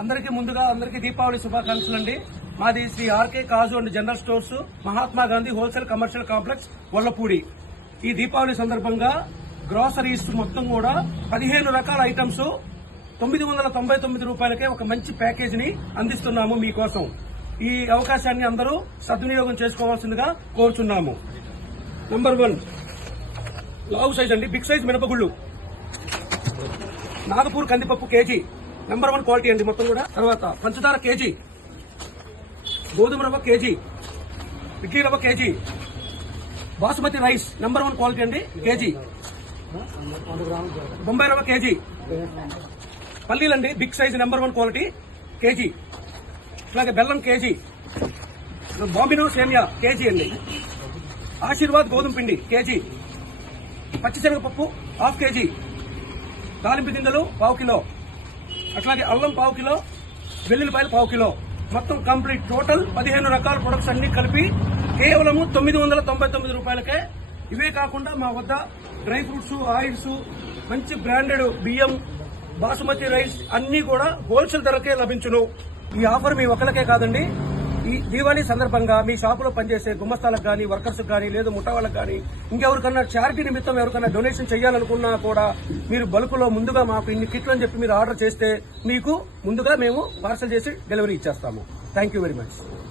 అందరికీ దీపావళి శుభాకాంక్షలు అండి. మాది Shri RK Kaju and general stores, Mahatma Gandhi wholesale commercial complex, Vallapudi. ఈ దీపావళి సందర్భంగా గ్రోసరీస్ మొత్తం కూడా 15 రకాల ఐటమ్స్ 999 రూపాయలకే ఒక మంచి ప్యాకేజీని అందిస్తున్నాము మీకోసం. ఈ అవకాశాన్ని అందరూ సద్వినియోగం చేసుకోవాల్సిందిగా కోరుచున్నాము. నంబర్ 1 లావు సైజ్ అండి, బిగ్ సైజ్ మినపగుళ్ళు, నాగపూర్ కందిపప్పు కేజీ, నంబర్ 1 క్వాలిటీ అండి మొత్తం కూడా. తర్వాత పంచదార కేజీ, గోధుమ రవ్వ కేజీ, ఇడ్లీ రవ్వ KG, basmati rice number 1 quality అండి కేజీ, బొంబాయి రవ్వ కేజీ, పల్లీలండి big size number 1 quality KG, అలాగే బెల్లం కేజీ, బాంబినో సేమియా కేజీ అండి, ఆశీర్వాద్ గోధుమ పిండి కేజీ, పచ్చిశనగపప్పు హాఫ్ కేజీ, తాలింపు గింజలు 1/2 కిలో, అట్లాగే అల్లం 1/2 కిలో, వెల్లుల్లిపాయలు 1/2 కిలో, మొత్తం కంప్లీట్ టోటల్ 15 రకాల ప్రొడక్ట్స్ అన్ని కలిపి కేవలం 999 రూపాయలకే. ఇవే కాకుండా మా వద్ద డ్రై ఫ్రూట్స్, ఆయిల్స్, మంచి బ్రాండెడ్ బియ్యం, బాసుమతి రైస్ అన్ని కూడా హోల్సేల్ ధరకే లభించును. ఈ ఆఫర్ మీ ఒక్కరికే కాదండి. ఈ దీవాళీ సందర్భంగా మీ షాపులో పనిచేసే గుమ్మస్తాలకు కానీ, వర్కర్స్ కానీ, లేదా ముఠా వాళ్ళకి కానీ, ఇంకెవరికన్నా చారిటీ నిమిత్తం ఎవరికన్నా డొనేషన్ చేయాలనుకున్నా కూడా మీరు బల్కులో ముందుగా మాకు ఇన్ని కిట్లు అని చెప్పి మీరు ఆర్డర్ చేస్తే మీకు ముందుగా మేము పార్సల్ చేసి డెలివరీ ఇచ్చేస్తాము. Thank you very much.